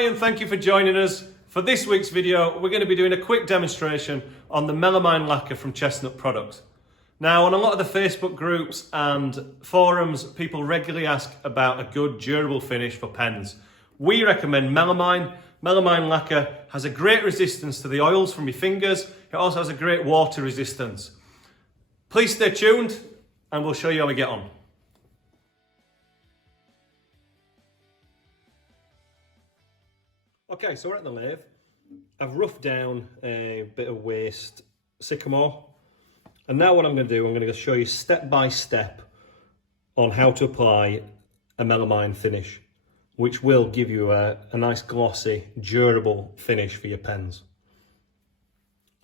Hi and thank you for joining us. For this week's video, we're going to be doing a quick demonstration on the Melamine Lacquer from Chestnut Products. Now, on a lot of the Facebook groups and forums, people regularly ask about a good durable finish for pens. We recommend Melamine. Melamine Lacquer has a great resistance to the oils from your fingers. It also has a great water resistance. Please stay tuned and we'll show you how we get on. Okay, so we're at the lathe. I've roughed down a bit of waste sycamore. And now what I'm going to do, I'm going to show you step by step on how to apply a melamine finish, which will give you a nice glossy, durable finish for your pens.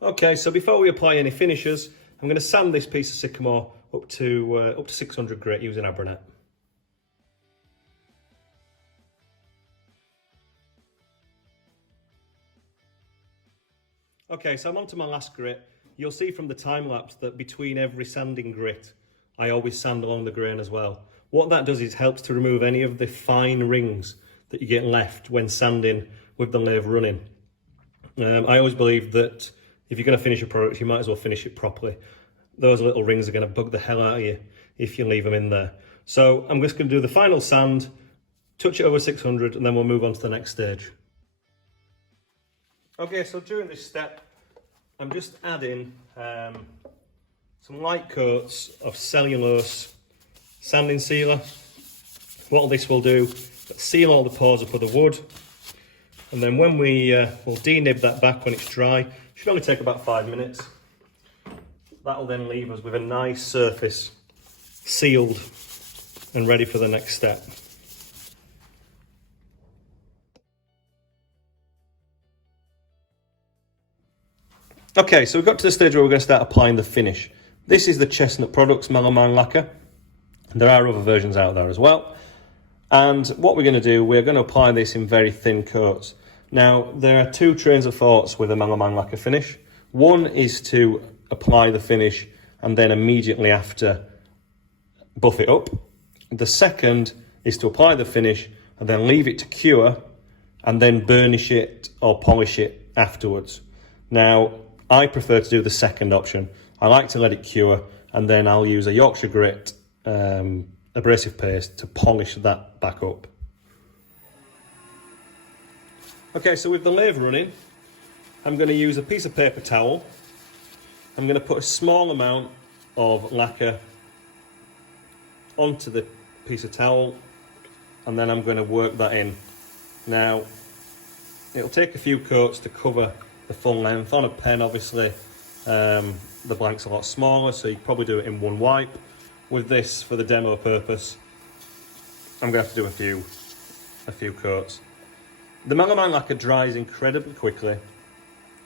Okay, so before we apply any finishes, I'm going to sand this piece of sycamore up to 600 grit using Abranet. Okay, so I'm on to my last grit. You'll see from the time lapse that between every sanding grit, I always sand along the grain as well. What that does is helps to remove any of the fine rings that you get left when sanding with the lathe running. I always believe that if you're going to finish a product, you might as well finish it properly. Those little rings are going to bug the hell out of you if you leave them in there. So I'm just going to do the final sand, touch it over 600, and then we'll move on to the next stage. Okay, so during this step, I'm just adding some light coats of cellulose sanding sealer. What this will do, seal all the pores up of the wood, and then when we'll denib that back when it's dry, it should only take about 5 minutes. That'll then leave us with a nice surface, sealed and ready for the next step. Okay, so we've got to the stage where we're going to start applying the finish. This is the Chestnut Products Melamine Lacquer. There are other versions out there as well. And what we're going to do, we're going to apply this in very thin coats. Now, there are two trains of thoughts with a melamine lacquer finish. One is to apply the finish and then immediately after buff it up. The second is to apply the finish and then leave it to cure and then burnish it or polish it afterwards. Now, I prefer to do the second option. I like to let it cure and then I'll use a Yorkshire grit abrasive paste to polish that back up. Okay, so with the lathe running, I'm going to use a piece of paper towel. I'm going to put a small amount of lacquer onto the piece of towel and then I'm going to work that in. Now, it'll take a few coats to cover the full length. On a pen, obviously, the blank's a lot smaller, so you can probably do it in one wipe. With this, for the demo purpose, I'm going to have to do a few coats. The melamine lacquer dries incredibly quickly,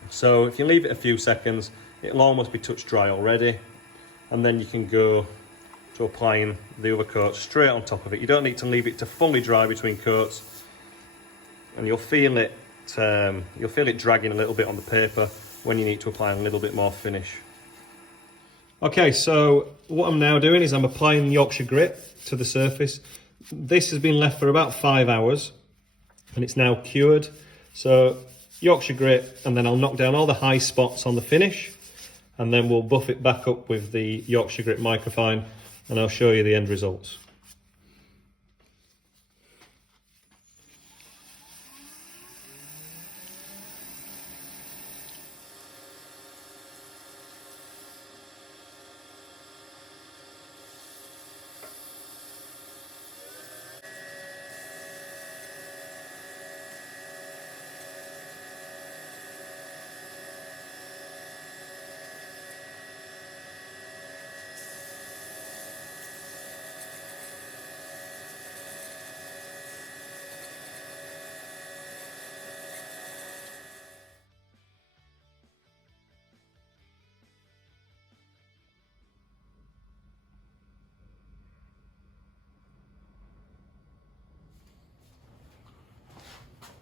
so if you leave it a few seconds, it'll almost be touch dry already, and then you can go to applying the other coat straight on top of it. You don't need to leave it to fully dry between coats, and you'll feel it dragging a little bit on the paper when you need to apply a little bit more finish. Okay, so what I'm now doing is I'm applying Yorkshire grit to the surface. This has been left for about 5 hours and it's now cured. So Yorkshire grit, and then I'll knock down all the high spots on the finish and then we'll buff it back up with the Yorkshire grit Microfine and I'll show you the end results.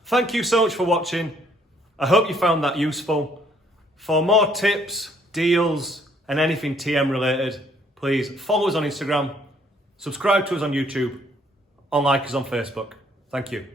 Thank you so much for watching. I hope you found that useful. For more tips, deals, and anything TM related, please follow us on Instagram, subscribe to us on YouTube, or like us on Facebook. Thank you.